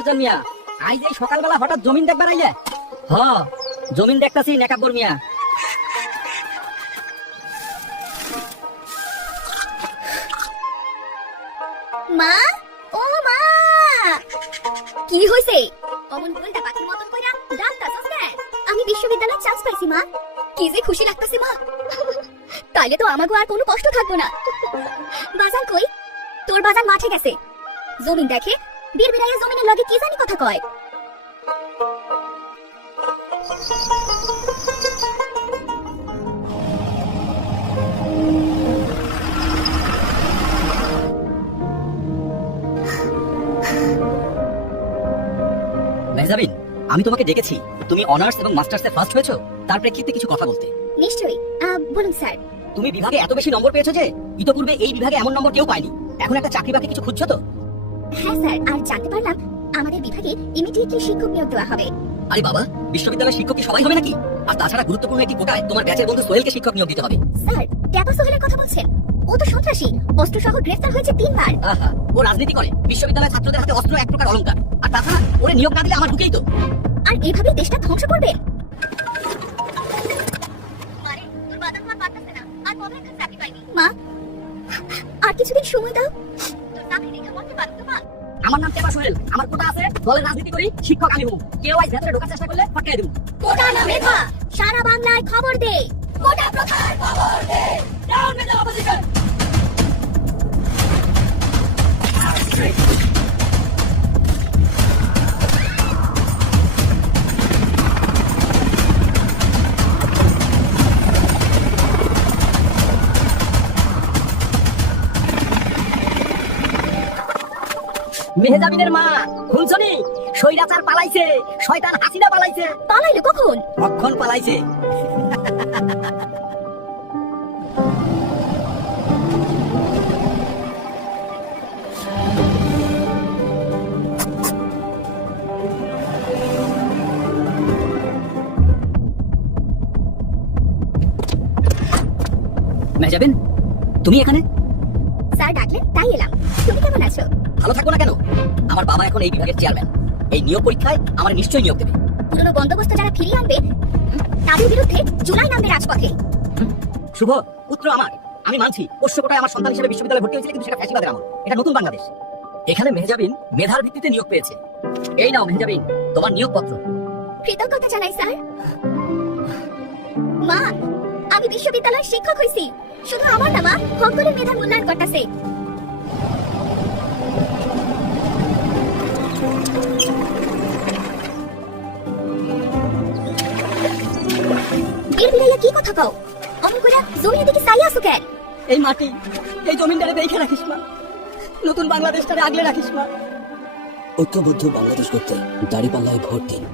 আরজন মিয়া, আইজ এই সকালবেলা হঠাৎ জমিন দেখবার আইলে? হ, জমিন দেখতাছি নেকাব্বর মিয়া। মা, ও মা, কি হইছে? অমন বলটা পাখির মতন কইরা ডাকতাছস কেন? আমি বিশ্ববিদ্যালয়ে চান্স পাইছি মা। কি যে খুশি লাগতাছে মা। তাইলে তো আমাগো আর কোনো কষ্ট থাকবো না। বাজান কই? তোর বাজান মাঠে গেছে। জমিন দেখে, বীর বিরাইয়া জমিনের লগে কি জানি কথা কয়। মেহজাবিন, আমি তোমাকে ডেকেছি, তুমি অনার্স এবং মাস্টার্সে ফার্স্ট হয়েছো, তার প্রেক্ষিতে কিছু কথা বলতে। নিশ্চয়ই, বলুন স্যার। তুমি বিভাগে এত বেশি নম্বর পেয়েছো যে ইতোপূর্বে এই বিভাগে এমন নম্বর কেউ পায়নি। এখন একটা চাকরি বাকরি কিছু খুঁজছো তো? হ্যাঁ স্যার, আর জানতে পারলাম আমাদের বিভাগে ইমিডিয়েটলি শিক্ষক নিয়োগ দেওয়া হবে। আরে বাবা, বিশ্ববিদ্যালয়ের শিক্ষক কি সবাই হবে নাকি? আর তাছাড়া গুরুত্বপূর্ণ একটি কোটায় তোমার ব্যাচের বন্ধু সোহেলকে শিক্ষক নিয়োগ দিতে হবে। স্যার, ট্যাপা সোহেলের কথা বলছেন? ও তো সন্ত্রাসী, অস্ত্রসহ গ্রেফতার হয়েছে 3 বার। আহা, ও রাজনীতি করে। বিশ্ববিদ্যালয়ের ছাত্রদের হাতে অস্ত্র এক প্রকার অলংকার। আর তাছাড়া ওরে নিয়োগ না দিলে আমার ঢুকেই তো। আর এইভাবে দেশটা ধ্বংস করবে? মা, আর কিছুদিন সময় দাও। আমার নাম টেপা সোহেল, আমার কোটা আছে, দলের রাজনীতি করি, শিক্ষক আমি হব। কেউ আজ ভেতরে ঢোকার চেষ্টা করলে ফটকাই দেব। কোটা না মেধা, সারা বাংলায় খবর দে। কোটা প্রথার খবর দে। Down with the opposition. মেহজাবিনের মা, শুনছনি? স্বৈরাচার পালাইছে, শয়তান হাসিনা পালাইছে। পালাইলো কখন? কখন পালাইছে? মেহজাবিন, তুমি এখানে? স্যার ডাকলেন তাই এলাম। তুমি কেমন আছো? ভালো থাকবো না কেন? আমার বাবা এখন এই বিভাগের চেয়ারম্যান। এই নিয়োগ পরীক্ষায় আমার নিশ্চয়ই নিয়োগ দেবে। পুরনো বন্দোবস্ত যারা ফিরিয়ে আনবে তাদের বিরুদ্ধে জুলাই নামবে রাজপথে। শুভ, পুত্র আমার। আমি মানছি পোষ্য কোটায় আমার সন্তান হিসেবে বিশ্ববিদ্যালয়ে ভর্তি হয়েছিল, কিন্তু সেটা ফ্যাসিবাদের আমল। এটা নতুন বাংলাদেশ। এখানে মেহজাবিন মেধার ভিত্তিতে নিয়োগ পেয়েছে। এই নাও মেহজাবিন, তোমার নিয়োগপত্র। কৃতজ্ঞতা জানাই স্যার। মা, আমি বিশ্ববিদ্যালয়ের শিক্ষক হইছি। শুধু আমার না মা, সকলের মেধার মূল্যায়ন করতেছে। বীর বিরাইয়া কি কথা কও? অমন কইরা জমির দিকে চাই আসো কেন? এই মাটি, এই জমিনটারে দেখে রাখিস মা। নতুন বাংলাদেশটারে আগলে রাখিস মা। ঐক্যবদ্ধ বাংলাদেশ করতে দাঁড়িপাল্লায় ভোট দিন।